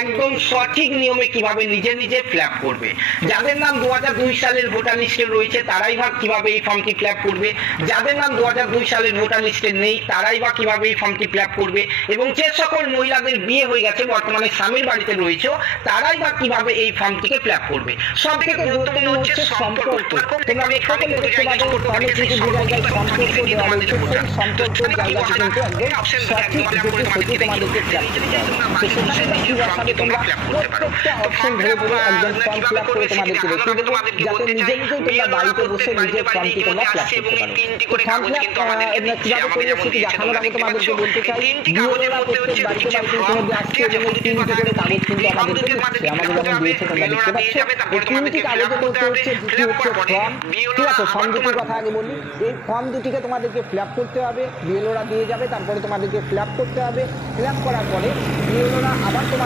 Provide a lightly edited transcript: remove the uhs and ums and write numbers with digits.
একদম সঠিক নিয়মে কিভাবে নিজে নিজে ফিল আপ করবে। যাদের নাম 2002 সালের ভোটার লিস্টে রয়েছে তারাই বা কিভাবে এই ফর্মটি ফিল আপ করবে, যাদের নাম 2002 সালের ভোটার লিস্টে নেই তারাই বা কিভাবে এই ফর্মটি ফিল আপ করবে, এবং যে সকল মহিলাদের বিয়ে হয়ে গেছে বর্তমানে স্বামীর বাড়িতে রয়েছে তারাই বা কিভাবে এই ফর্মটিকে ফিল আপ করবে। সব থেকে গুরুত্বপূর্ণ হচ্ছে সম্পর্ক। তোমরা এখানে দেখতে পাচ্ছ ফর্মে কিন্তু দু জায়গায় সম্পর্ক দেওয়া রয়েছে, সেই সম্পর্কের জায়গাটি কিন্তু একদম সঠিক যেটি সেটি তোমাদেরকে ফিল আপ করতে হবে। তো সেখানে কিভাবে তোমরা প্রত্যেকটা অপশন ধরে ধরে একদম ফর্ম ফিল আপ করে তোমাদেরকে দেখিয়ে দেবো, যাতে নিজে নিজেই তোমরা বাড়িতে বসে নিজের ফর্মটি তোমরা ফিল আপ করতে পারো। ফর্ম ফিল আপ কিভাবে করবে সেটি দেখানোর আগে তোমাদেরকে বলতে চাই, বিএলওরা প্রত্যেক বাড়িতে বাড়িতে ইতিমধ্যে আসছে এবং 3টি করে কাগজ কিন্তু আমাদেরকে দিচ্ছে, আমাদের যেমন দিয়েছে তোমরা দেখতে পাচ্ছ। এই 3টি কাগজে বলতে হচ্ছে যেটি হচ্ছে ফর্ম, ঠিক আছে। ফর্ম দুটির কথা আগে বলি, এই ফর্ম দুটিকে তোমাদেরকে ফিল আপ করতে হবে, বিএলওরা দিয়ে যাবে, তারপরে তোমাদেরকে ফিল আপ করতে হবে। ফিল আপ করার পরে বিএলওরা আবার তোমার